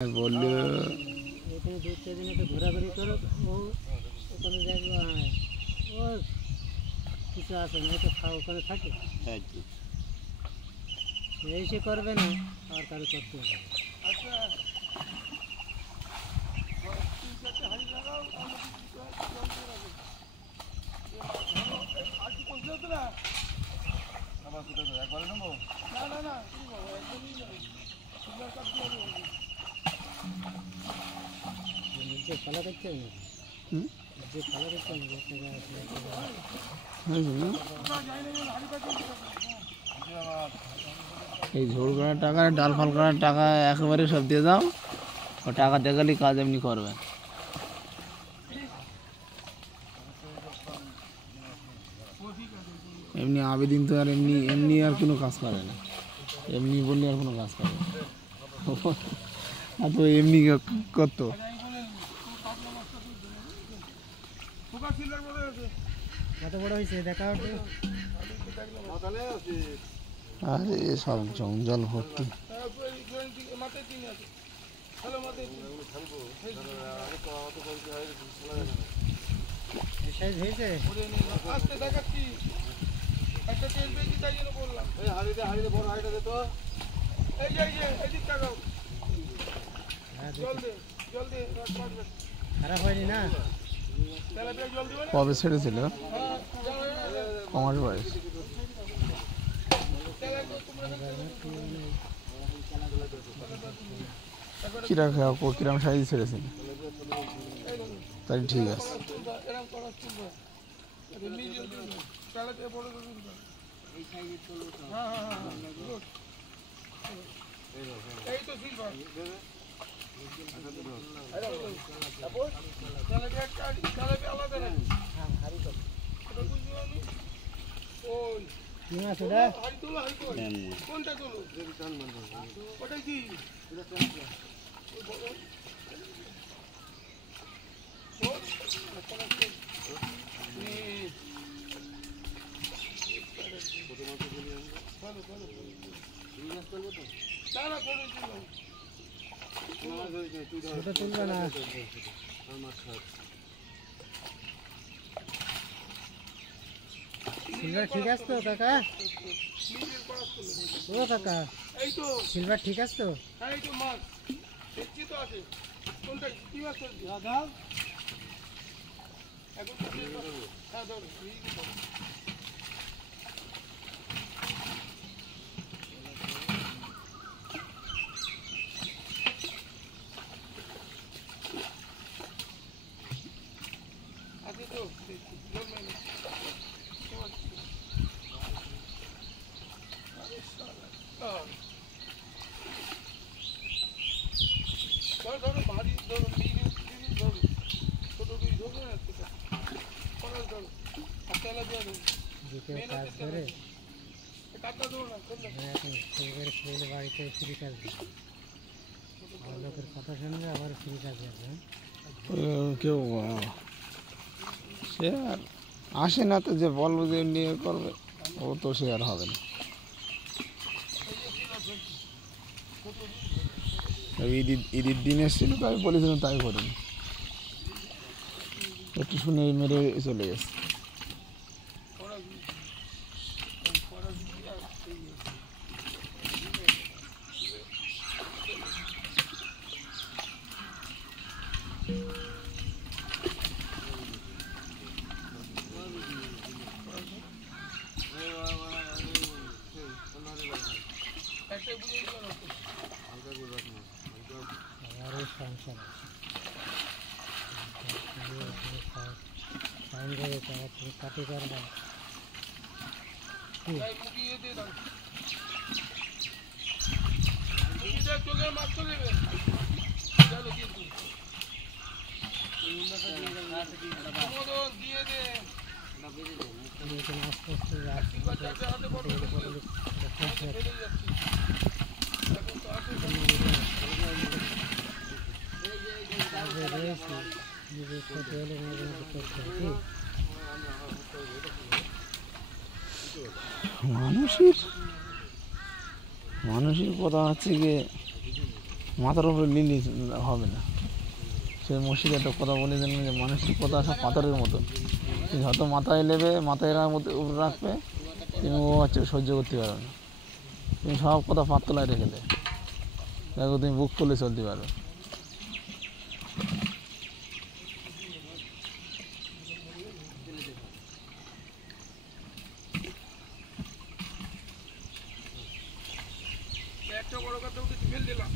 বললো এখানে 2-4 দিন একটু ঘোরাঘুরি করো, ও ওখানে দেখবো ও কিছু আসে না, হয়তো ওখানে থাকে সে করবে না আর কারো করতে হবে। যে খেলা দেখতে হবে যে খেলা দেখতে হবে এই ঝোড় করার টাকা ডাল ফাল করার টাকা একেবারে সব দিয়ে দাও, ও টাকা দেখালি কাজ এমনি করবে। এমনি আবেদিন তো আর এমনি এমনি আর কোনো কাজ করে না, এমনি বললে আর কোনো কাজ করে না। আর তো এমনি করতো। কত বড় হয়েছে দেখা হচ্ছে। আরে সব জঞ্জাল ভর্তি। খারাপ হয়নি না? কবে ছেড়েছিল? কমার বয়স কিরম সাইজ ছেড়েছিল? তাই ঠিক আছে। তুলবে না। সিলভার ঠিক আছে তো কাকা? ও কাকা, সিলভার ঠিক আছে তো? কাজ করে বাড়িতে ফ্রি কাজ লোকের কথা শুনবে, আবার ফ্রি কাজ আছে। কেউ সে আর আসে না তো, যে বলবো যে নিয়ে করবে ও তো সে আর হবে না। ঈদের দিন এসেছিল, তাই বলেছিলাম, তাই করিনি, একটু শুনে মেরে চলে গেছে। কাটি করবেন মানুষের কথা হচ্ছে গিয়ে মাথার উপরে লিলি হবে না। সে মসজিদে একটা কথা বলে দিলেন যে মানুষের কথা সব পাথরের মতো, তুমি যত মাথায় নেবে, মাথায় উপরে রাখবে, তুমি ও হচ্ছে সহ্য করতে পারবে না। তুমি সব কথা পাতলায় রেখে দেয়, দেখো তুমি বুক খুলে চলতে পারবে। একটা বড় কথা উঠে ফেল দিলাম।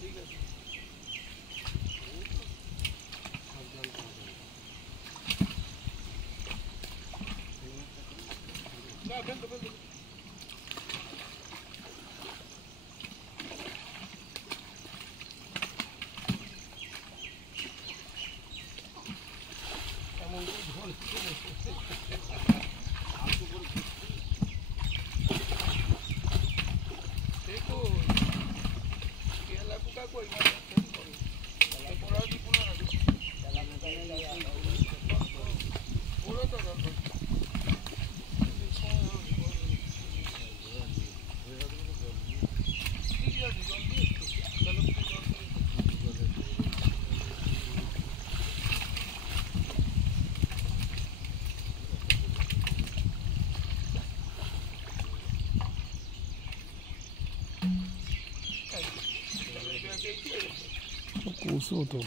ঠিক আছে। না ফেল তো, ফেল তো। এমন ঝোল কুসো তো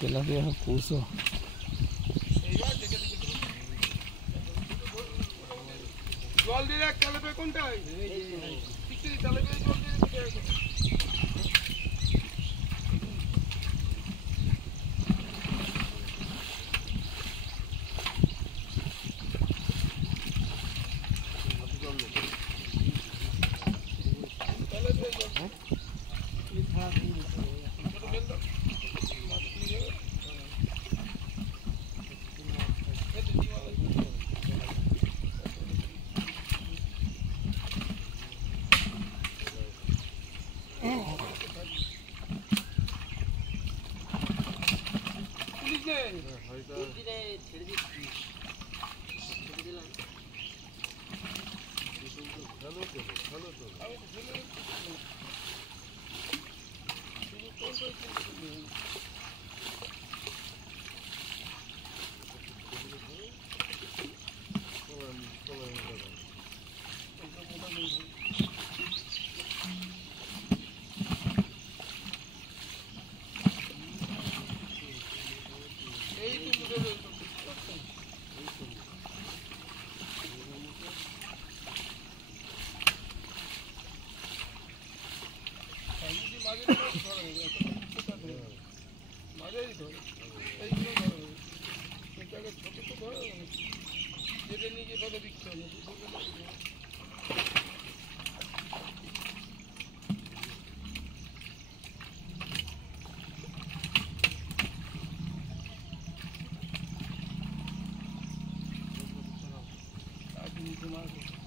তেলাপিয়া কুসো। জল দিয়ে রাখ, তেলাপিয়া কোনটা? তেলাপিয়া জল দিয়ে রাখ। Market.